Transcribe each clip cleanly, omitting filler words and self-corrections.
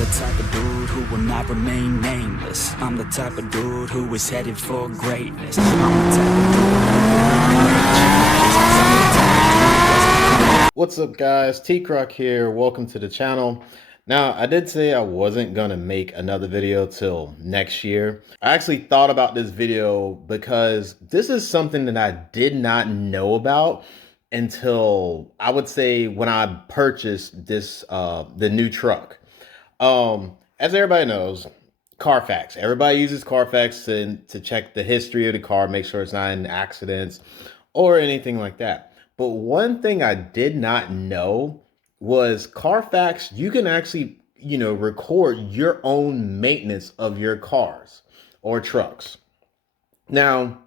the type of dude who will not remain nameless. I'm the type of dude who is headed for greatness. I'm the type of dude who will make changes, 'cause I'm the type of dude that's What's up, guys? T-Croc here. Welcome to the channel. Now, I did say I wasn't gonna make another video till next year. I actually thought about this video because this is something that I did not know about until I would say when I purchased this the new truck. As everybody knows, CARFAX. Everybody uses CARFAX to check the history of the car, make sure it's not in accidents or anything like that. But one thing I did not know was CARFAX, you can actually, record your own maintenance of your cars or trucks. Now,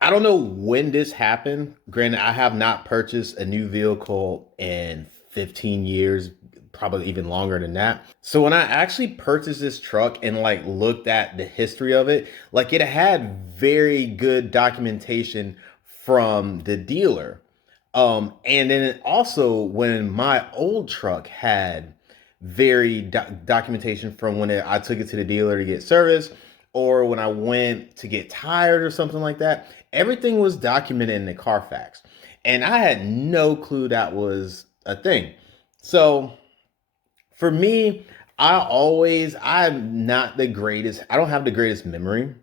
I don't know when this happened. Granted, I have not purchased a new vehicle in 15 years, probably even longer than that. So when I actually purchased this truck and looked at the history of it, it had very good documentation from the dealer. And then also when my old truck had very documentation from when I took it to the dealer to get service, or when I went to get tired or something like that, everything was documented in the Carfax. And I had no clue that was a thing. So for me, I'm not the greatest, I don't have the greatest memory.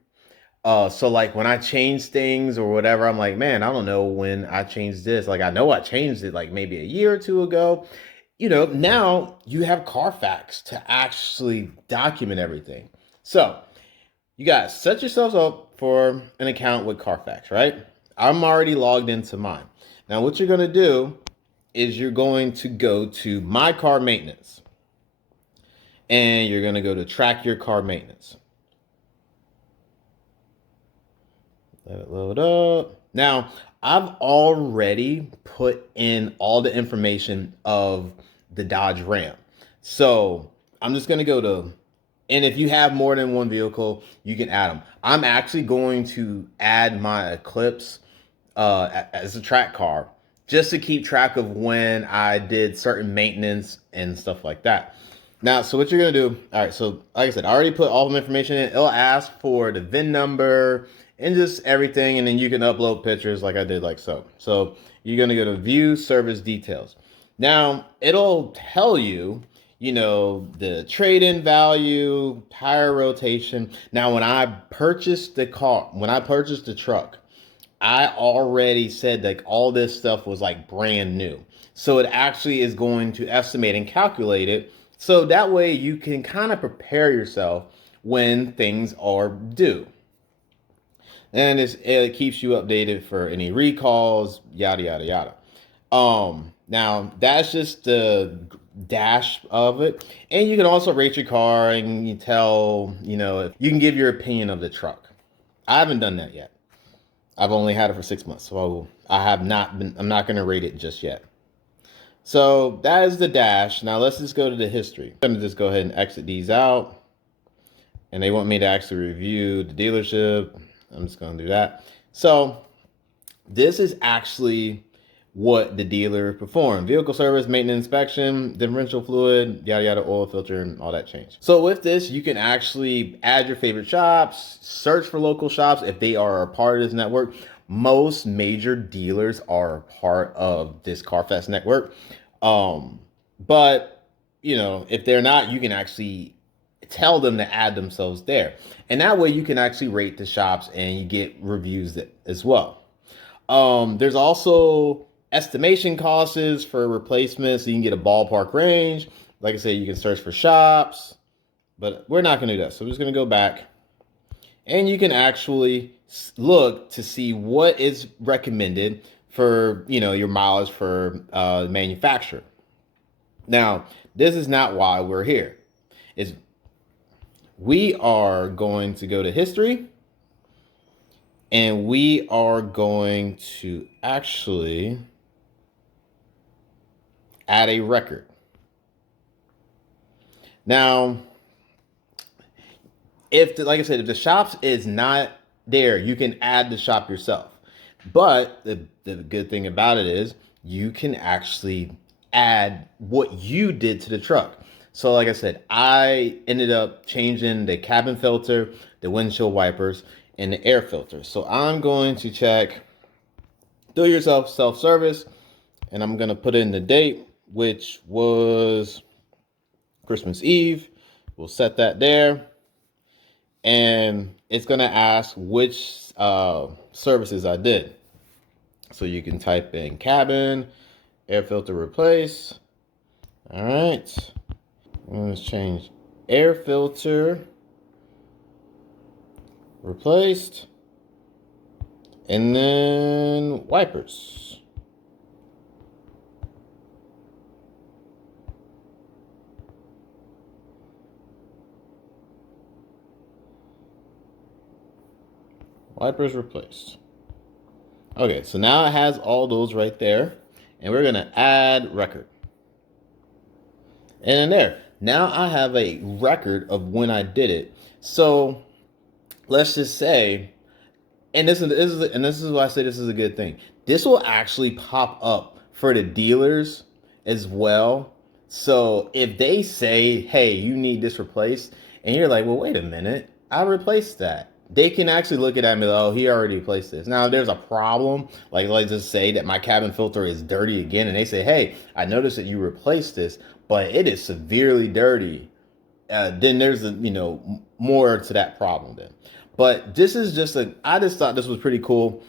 So when I change things or whatever, I'm like, man, I don't know when I changed this. I know I changed it maybe a year or two ago. Now you have Carfax to actually document everything. So you guys set yourselves up for an account with Carfax, right? I'm already logged into mine. Now what you're gonna do is you're going to go to My Car Maintenance. And you're gonna go to Track Your Car Maintenance. Let it load up. Now, I've already put in all the information of the Dodge Ram. So I'm just going to go to, and if you have more than one vehicle, you can add them. I'm actually going to add my Eclipse as a track car just to keep track of when I did certain maintenance and stuff like that. Now, so what you're going to do, all right, so like I said, I already put all the information in. It'll ask for the VIN number and just everything, and then you can upload pictures like I did like so. So you're going to go to View Service Details. Now, it'll tell you, the trade-in value, tire rotation. Now, when I purchased the truck, I already said all this stuff was brand new. So it actually is going to estimate and calculate it. So that way you can kind of prepare yourself when things are due. And it keeps you updated for any recalls, yada, yada, yada. Now that's just the dash of it. And you can also rate your car and you can give your opinion of the truck. I haven't done that yet. I've only had it for 6 months. So I'm not going to rate it just yet. So that is the dash. Now let's just go to the history. I'm going to just go ahead and exit these out. And they want me to actually review the dealership. I'm just going to do that. So this is actually what the dealer performed. Vehicle service, maintenance, inspection, differential fluid, yada, yada, oil filter, and all that change. So with this, you can actually add your favorite shops, search for local shops if they are a part of this network. Most major dealers are part of this Carfax network. But, if they're not, you can actually tell them to add themselves there. And that way you can actually rate the shops and you get reviews as well. There's also estimation costs for replacements. So you can get a ballpark range. Like I said, you can search for shops, but we're not going to do that. So I'm just going to go back and you can actually look to see what is recommended for, your mileage for manufacturer. Now, this is not why we're here. We are going to go to history and we are going to actually add a record. Now, like I said, if the shops is not there, you can add the shop yourself. But the good thing about it is you can actually add what you did to the truck. So like I said, I ended up changing the cabin filter, the windshield wipers, and the air filter. So I'm going to check do it yourself self-service, and I'm going to put in the date, which was Christmas Eve. We'll set that there. And it's going to ask which services I did. So you can type in cabin, air filter replace. All right. Let's change air filter replaced. And then wipers. Wipers replaced. Okay, so now it has all those right there. And we're going to add record. And in there, now I have a record of when I did it. So let's just say, and this is why I say this is a good thing. This will actually pop up for the dealers as well. So if they say, hey, you need this replaced, and you're like, well, wait a minute, I replaced that. They can actually look at it and be like, oh, he already replaced this. Now, if there's a problem, like let's just say that my cabin filter is dirty again, and they say, hey, I noticed that you replaced this, but it is severely dirty. Then there's more to that problem then. But this is just I just thought this was pretty cool.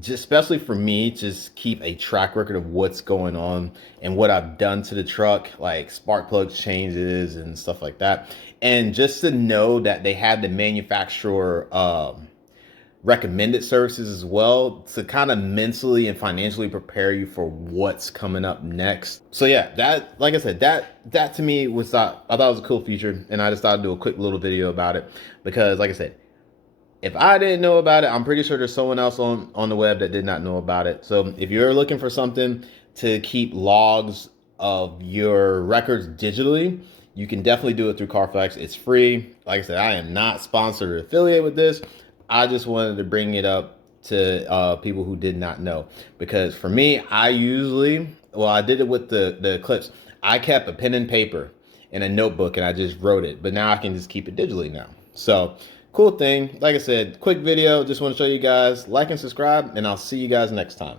Just especially for me, just keep a track record of what's going on and what I've done to the truck, like spark plug changes and stuff like that. And just to know that they had the manufacturer recommended services as well to kind of mentally and financially prepare you for what's coming up next. So yeah, that, like I said, that to me was I thought it was a cool feature, and I just thought I'd do a quick little video about it because, like I said, if I didn't know about it, I'm pretty sure there's someone else on the web that did not know about it. So if you're looking for something to keep logs of your records digitally, you can definitely do it through CARFAX. It's free. Like I said, I am not sponsored or affiliated with this. I just wanted to bring it up to people who did not know. Because for me, I did it with the clips. I kept a pen and paper and a notebook and I just wrote it. But now I can just keep it digitally now. So cool thing. Like I said, quick video. Just want to show you guys. Like and subscribe, and I'll see you guys next time.